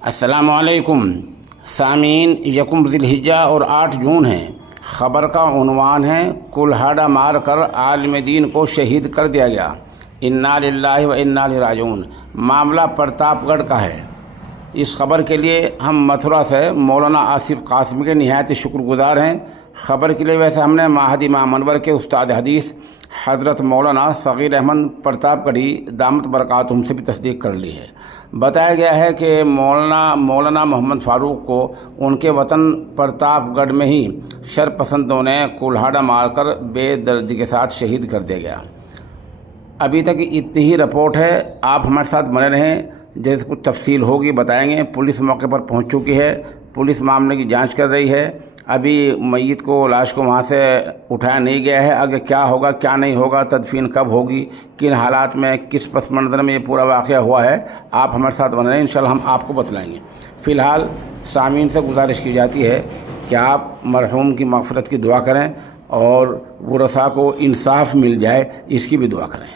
السلام علیکم سامعین، یکم ذی الحجہ اور 8 جون ہے۔ خبر کا عنوان ہے کولہاڑا مار کر عالم دین کو شہید کر دیا گیا، انا للہ و انا الیہ راجعون۔ معاملہ پرتاپ گڑھ کا ہے۔ اس خبر کے لیے ہم متھرا سے مولانا آصف قاسمی کے نہایت شکر گزار ہیں۔ خبر کے لیے ویسے ہم نے معہد امام انور کے استاد حدیث حضرت مولانا صغیر احمد پرتاپ گڑھی دامت برکاتہم سے بھی تصدیق کر لی ہے۔ بتایا گیا ہے کہ مولانا محمد فاروق کو ان کے وطن پرتاپ گڑھ میں ہی شر پسندوں نے کولہاڑا مار کر بے دردی کے ساتھ شہید کر دیا گیا۔ ابھی تک اتنی ہی رپورٹ ہے، آپ ہمارے ساتھ بنے رہیں، جیسے کچھ تفصیل ہوگی بتائیں گے۔ پولیس موقع پر پہنچ چکی ہے، پولیس معاملے کی جانچ کر رہی ہے۔ ابھی میت کو، لاش کو وہاں سے اٹھایا نہیں گیا ہے۔ آگے کیا ہوگا کیا نہیں ہوگا، تدفین کب ہوگی، کن حالات میں، کس پس منظر میں یہ پورا واقعہ ہوا ہے، آپ ہمارے ساتھ بنے رہیں، انشاءاللہ ہم آپ کو بتلائیں گے۔ فی الحال سامعین سے گزارش کی جاتی ہے کہ آپ مرحوم کی مغفرت کی دعا کریں اور ورثاء کو انصاف مل جائے، اس کی بھی دعا کریں۔